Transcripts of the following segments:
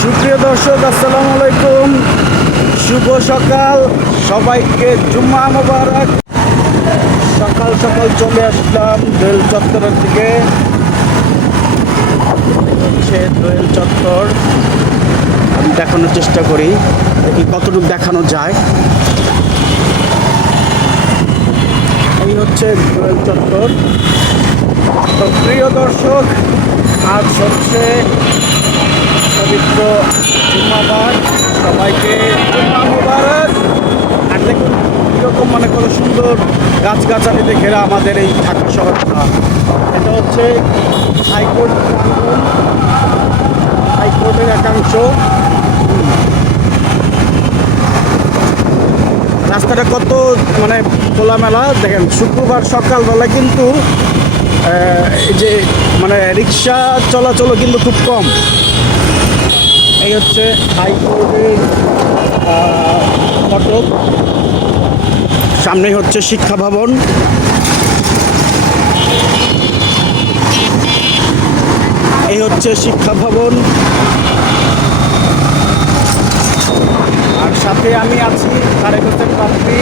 সুপ্রিয় দর্শক, আসসালামু আলাইকুম। শুভ সকাল, সবাইকে জুম্মা মোবারক। সকাল সকাল চলে আসলাম দোয়েল চত্বরের দিকে। হচ্ছে দোয়েল চত্বর, আমি দেখানোর চেষ্টা করি, দেখি কতটুকু দেখানো যায়। এই হচ্ছে দোয়েল চত্বর। তো প্রিয় দর্শক, আজ হচ্ছে পবিত্র জুম্মাবার, সবাইকে জুম্মা মোবারক। আর দেখুন কীরকম কত সুন্দর গাছগাছালিতে ঘেরা আমাদের এই ঢাকা শহরটা। এটা হচ্ছে হাইকোর্ট প্রাঙ্গণ, হাইকোর্টের একাংশ। রাস্তাটা কত খোলামেলা দেখেন। শুক্রবার সকালবেলা কিন্তু এই যে রিক্সা চলাচলও কিন্তু খুব কম। এই হচ্ছে হাইকোর্টের ফটক, সামনেই হচ্ছে শিক্ষা ভবন। এই হচ্ছে শিক্ষা ভবন, আর সাথে আমি আছি তারেক হোসেন পাপড়ি।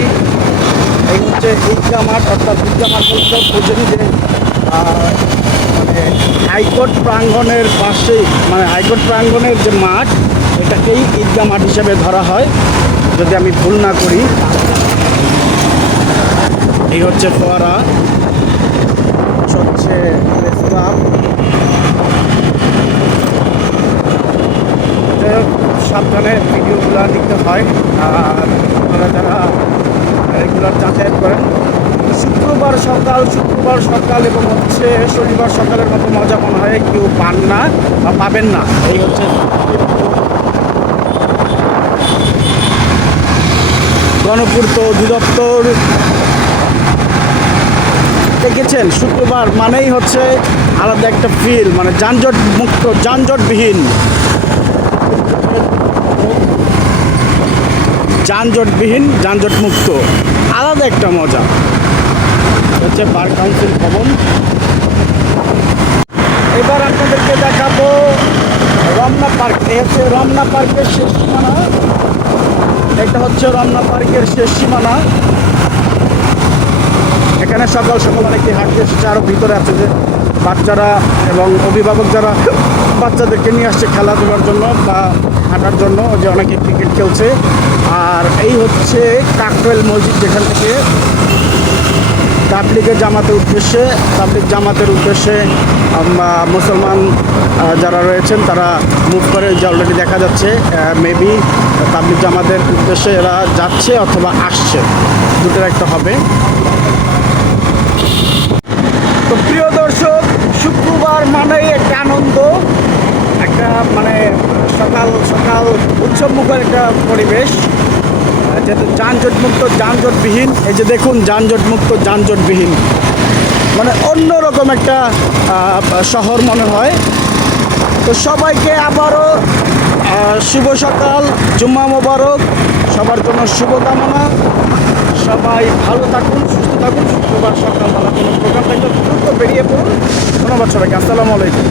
এই হচ্ছে ঈদগাহ মাঠ, অর্থাৎ ঈদগাহ মাঠ বলতে বুঝেনি যে হাইকোর্ট প্রাঙ্গণের পাশেই, হাইকোর্ট প্রাঙ্গণের যে মাঠ, এটাকেই ঈদগাহ মাঠ হিসেবে ধরা হয় যদি আমি ভুল না করি। এই হচ্ছে ফোয়ারা, হচ্ছে প্রেস ক্লাব। সাবধানে ভিডিওগুলো নিতে হয়, আর আপনারা যারা রেগুলার যাতায়াত করেন, শুক্রবার সকাল এবং হচ্ছে শনিবার সকালের মতো মজা মনে হয় কেউ পান না বা পাবেন না। এই হচ্ছে গণপূর্ত অধিদপ্তর। দেখেছেন, শুক্রবার মানেই হচ্ছে আলাদা একটা ফিল, যানজট মুক্ত, যানজটবিহীন, যানজট মুক্ত, আলাদা একটা মজা। হচ্ছে বার কাউন্সিল ভবন। এবার আপনাদেরকে দেখাবো রমনা পার্ক। এই হচ্ছে রমনা পার্কের শেষ সীমানা। এটা হচ্ছে রমনা পার্কের শেষ সীমানা। এখানে সকাল সকাল অনেকে হাঁটতে এসেছে, আরও ভিতরে আছে যে বাচ্চারা এবং অভিভাবক যারা বাচ্চাদেরকে নিয়ে আসছে খেলাধুলার জন্য বা হাঁটার জন্য, যে অনেকে ক্রিকেট খেলছে। আর এই হচ্ছে কাকরাইল মসজিদ, যেখান থেকে তাবলিগ জামাতের উদ্দেশ্যে মুসলমান যারা রয়েছেন তারা মুভ করে, যে অলরেডি দেখা যাচ্ছে মেবি তাবলিগ জামাতের উদ্দেশ্যে এরা যাচ্ছে অথবা আসছে, দুটোর একটা হবে। তো প্রিয় দর্শক, শুক্রবার মানেই একটা আনন্দ, একটা সকাল সকাল উৎসবমুখর একটা পরিবেশ, যেহেতু যানজটমুক্ত, যানজটবিহীন। এই যে দেখুন, যানজটবিহীন, অন্যরকম একটা শহর মনে হয়। তো সবাইকে আবারও শুভ সকাল, জুম্মা মোবারক, সবার জন্য শুভকামনা। সবাই ভালো থাকুন, সুস্থ থাকুন। শুক্রবার সকালবেলা কোনো প্রোগ্রাম থাকলে দ্রুত বেরিয়ে পড়ুন। ধন্যবাদ সবাইকে, আসসালামু আলাইকুম।